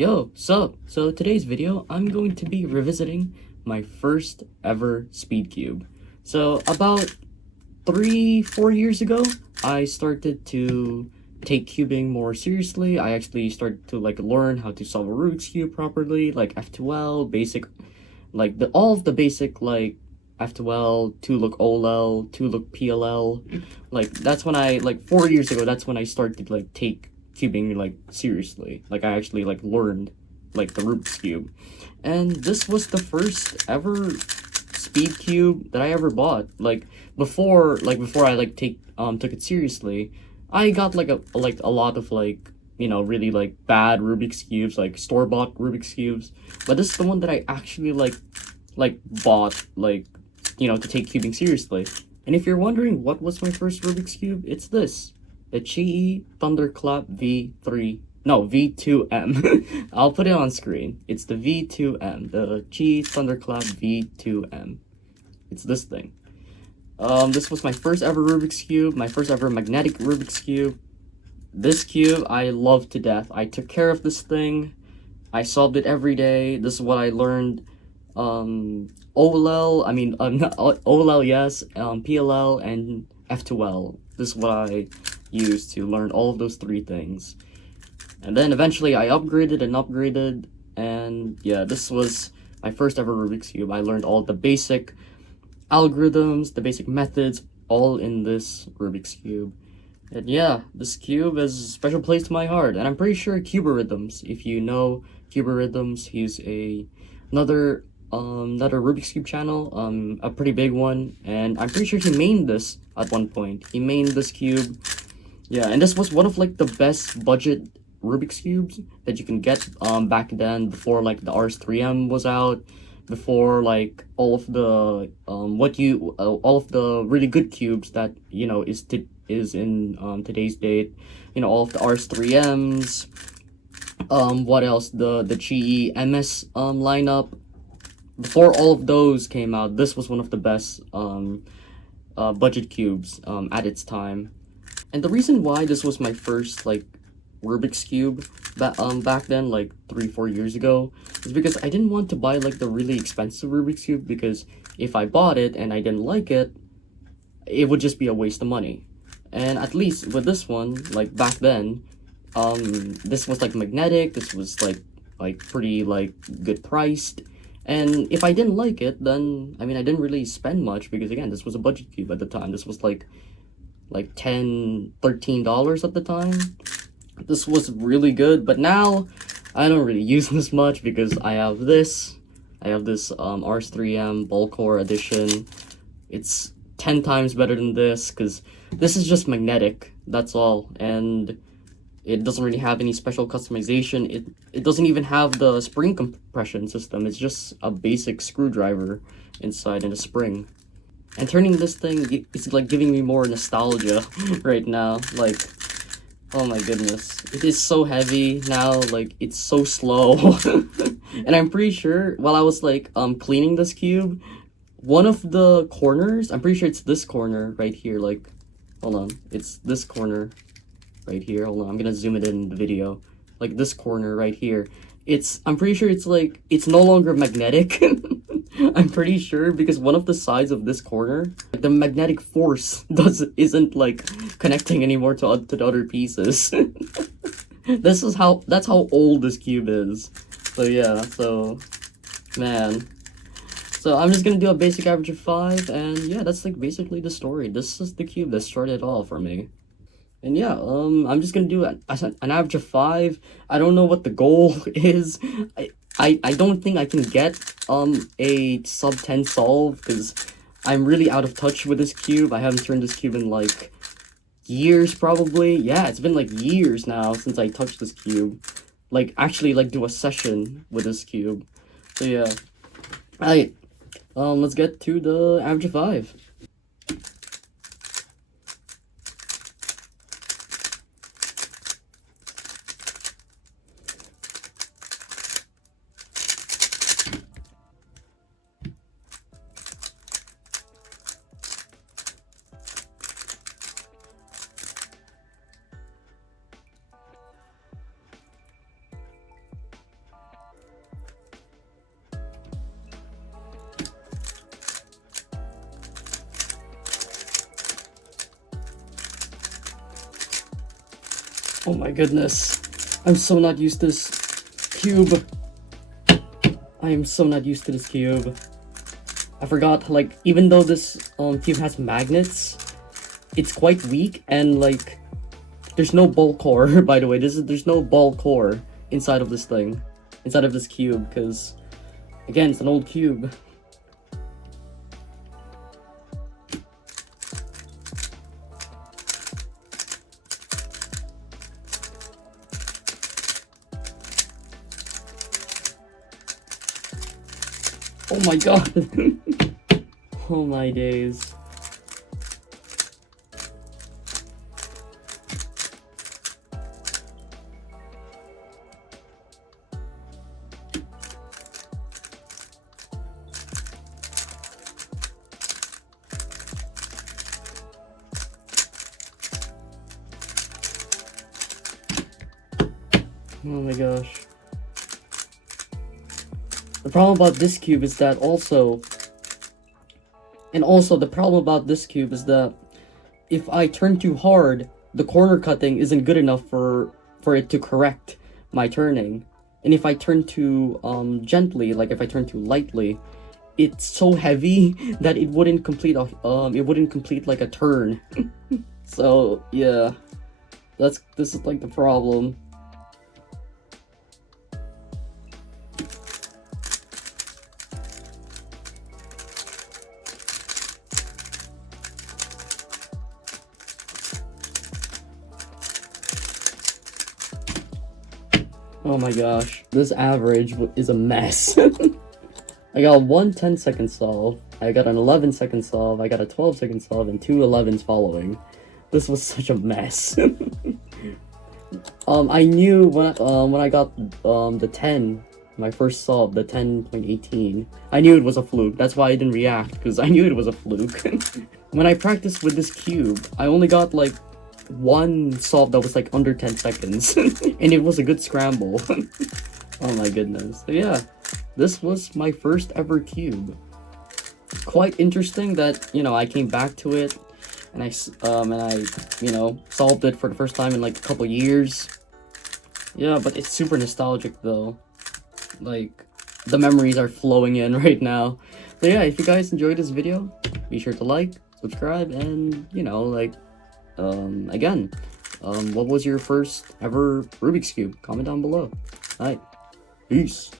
Yo, sup? So today's video, I'm going to be revisiting my first ever speed cube. So about 3-4 years ago, I started to take cubing more seriously. I actually started to learn how to solve a Rubik's cube properly, like F2L, basic, all of the basic F2L, 2-look OLL, 2-look PLL. That's when I 4 years ago. That's when I started to take cubing seriously. I actually learned the Rubik's cube, and this was the first ever speed cube that I ever bought. Before I took it seriously, I got a lot of really bad Rubik's cubes, store-bought Rubik's cubes, but this is the one that I actually bought to take cubing seriously. And if you're wondering what was my first Rubik's cube, it's this, the QIYI THUNDERCLAP V2M. I'll put it on screen. It's the V2M, the QIYI THUNDERCLAP V2M. It's this thing. This was my first ever Rubik's cube, my first ever magnetic Rubik's cube. This cube I love to death. I took care of this thing. I solved it every day. This is what I learned. Not OLL, yes, PLL, and F2L. This is what I used to learn all of those three things. And then eventually I upgraded, and yeah, this was my first ever Rubik's cube. I learned all the basic algorithms, the basic methods, all in this Rubik's cube. And yeah, this cube has a special place to my heart, and I'm pretty sure QIYI, if you know QIYI, he's another Rubik's Cube channel, a pretty big one, and I'm pretty sure he mained this at one point. He mained this cube. Yeah, and this was one of the best budget Rubik's cubes that you can get back then, before the RS3M was out, before all of the all of the really good cubes that is in today's date. All of the RS3Ms, what else, the QIYI MS lineup. Before all of those came out, this was one of the best budget cubes at its time. And the reason why this was my first Rubik's cube back then, 3-4 years ago, is because I didn't want to buy the really expensive Rubik's cube, because if I bought it and I didn't like it, it would just be a waste of money. And at least with this one, back then, this was magnetic. This was pretty good priced. And if I didn't like it, then I didn't really spend much, because again, this was a budget cube at the time. This was $10, $13 at the time. This was really good, but now I don't really use this much, because I have this RS3M Ball Core edition. It's 10 times better than this, because this is just magnetic, that's all, and it doesn't really have any special customization. It doesn't even have the spring compression system. It's just a basic screwdriver inside and a spring. And turning this thing, it's giving me more nostalgia right now. Oh my goodness, it is so heavy now. It's so slow. And I'm pretty sure while I was cleaning this cube, one of the corners, I'm pretty sure it's this corner right here. Hold on, it's this corner right here. Hold on, I'm gonna zoom it in the video. This corner right here, I'm pretty sure it's no longer magnetic. I'm pretty sure, because one of the sides of this corner, the magnetic force isn't connecting anymore to the other pieces. That's how old this cube is. So yeah, man. So I'm just gonna do a basic average of 5, and yeah, that's basically the story. This is the cube that started it all for me. And yeah, I'm just gonna do an average of 5. I don't know what the goal is. I don't think I can get a sub 10 solve, because I'm really out of touch with this cube. I haven't turned this cube in years, probably. Yeah, it's been years now since I touched this cube. Actually do a session with this cube. So yeah. Alright, let's get to the average of 5. Oh my goodness. I'm so not used to this cube. I am so not used to this cube. I forgot, like, even though this cube has magnets, it's quite weak, and like, there's no ball core, by the way. There's no ball core inside of this thing, inside of this cube, because, again, it's an old cube. Oh my god. Oh my days. Oh my gosh. The problem about this cube is that also the problem about this cube is that if I turn too hard, the corner cutting isn't good enough for it to correct my turning. And if I turn too gently, like if I turn too lightly, it's so heavy that it wouldn't complete like a turn. So yeah, this is like the problem. Oh my gosh, this average is a mess. I got one 10-second solve, I got an 11-second solve, I got a 12-second solve, and two 11s following. This was such a mess. I knew when I got the 10, my first solve, the 10.18, I knew it was a fluke. That's why I didn't react, because I knew it was a fluke. When I practiced with this cube, I only got like one solve that was like under 10 seconds, and it was a good scramble. Oh my goodness. So yeah, this was my first ever cube. Quite interesting that, you know, I came back to it and I you know, solved it for the first time in like a couple years. Yeah, but it's super nostalgic though. Like, the memories are flowing in right now. So yeah, if you guys enjoyed this video, be sure to like, subscribe, and, you know, like, again, what was your first ever Rubik's Cube? Comment down below. Alright, peace.